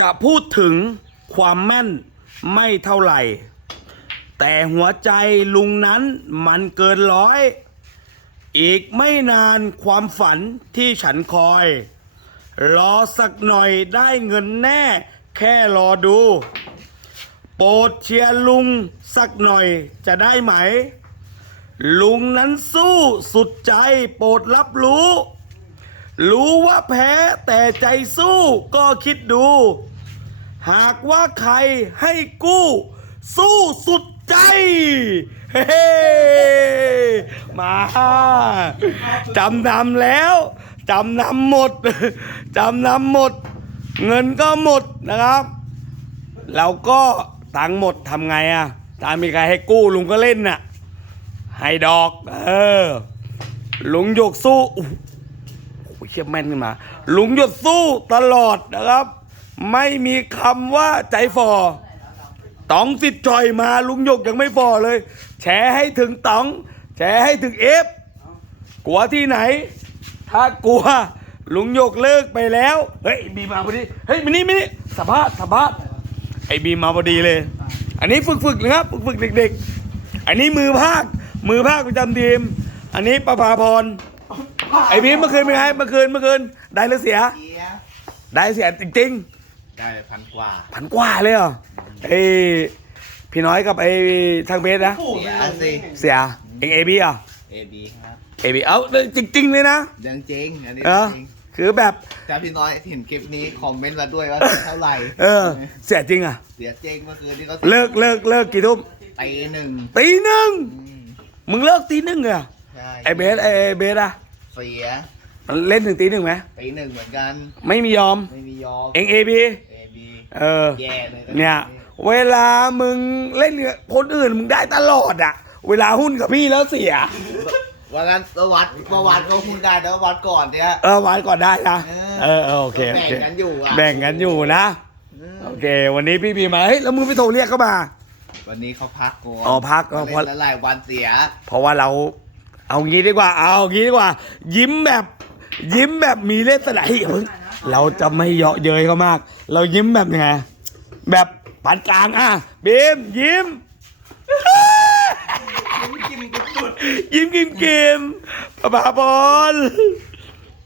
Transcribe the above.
จะพูดถึงความแม่นไม่เท่าไหร่ แต่หัวใจลุงนั้นมันเกินร้อย อีกไม่นานความฝันที่ฉันคอย รอสักหน่อยได้เงินแน่ แค่รอดู โปรดเชียร์ลุงสักหน่อยจะได้ไหม ลุงนั้นสู้สุดใจโปรดรับรู้ รู้ว่าแพ้แต่ใจสู้ก็คิดดู หากว่าใครให้กู้ สู้สุดใจ เฮ้มาจำนำแล้วจำนำหมดจำนำหมด เงินก็หมดนะครับเราก็ตังหมดทำไงอะถ้ามีใครให้กู้ลุงก็เล่นน่ะ ให้ดอก เออ ลุงหยกสู้โอ้โหเชี่ยแม่นขึ้นมา ลุงหยดสู้ตลอดนะครับ ไม่มีคำว่าใจฝ่อต๋องสิทธิ์จอยมาลุงหยกยังไม่ฝ่อเลยแช่ให้ถึงต๋องแช่ให้ถึงเอฟกลัวที่ไหน ถ้ากลัว ลุงหยกเลิกไปแล้ว เฮ้ยบีมาพอดี เฮ้ยมานี่มานี่สภาษณ์สัมภาษณ์ไอ้บีมาพอดีเลย อันนี้ฝึกฝึกนะครับฝึกฝึกเด็ก ๆ อันนี้มือภาค มือภาคประจำทีม อันนี้ประภาพร ไอ้บีมเมื่อคืนเป็นไงเมื่อคืนเมื่อคืนได้หรือเสีย ได้เสียจริง ได้ไปพันกว่าๆพันกว่าเลยเหรอไอ้พี่น้อยกับไอ้ทางเบสนะ เสียสิเสียเองเอบีอะเอบีครับเอบีเอาจริงๆเลยนะยังจริงอันนี้เออจริงคือแบบถ้าพี่น้อยเห็นคลิปนี้คอมเมนต์มาด้วยว่าเท่าไหร่ เออ เสียจริงอะ เสียเจ๊งเมื่อคืนที่เขาเลิกเลิกเลิกกี่ทุ่มตีหนึ่งตีหนึ่งอืมมึงเลิกตีหนึ่งเหรอใช่ไอเบสไอเบสอะเสียมันเล่นถึงตีหนึ่งไหมตีหนึ่งเหมือนกัน ไม่มียอมไม่มียอมเองเอบี เอบีเออ แย่เลยเนี่ย เวลามึงเล่นกับคนอื่นมึงได้ตลอดอะเวลาหุ้นกับพี่แล้วเสีย วันนั้นประวัติประวัติก็คุณได้แต่ว่าวัดก่อนเนี่ย เออวันก่อนได้นะ เอเอออเออโอเคโอแบ่งเคกันอยู่อะแบ่งกันอยู่นะอืมโอเค วันนี้พี่พีมา เฮ้ย แล้วมึงไปโทรเรียกเขามา วันนี้เขาพักก่อนอ๋อพักอ๋อเล่พอนหลายๆวันเสีย เพราะว่าเราเอางี้ดีกว่า เอางี้ดีกว่า ยิ้มแบบ ยิ้มแบบมีเลสไนเฮ้ยเเราจะไม่เยาะเย้ยเขามาก เรายิ้มแบบยังไง แบบปานกลางอะบีมยิ้ม ยิ้มกิมกิมประภาพร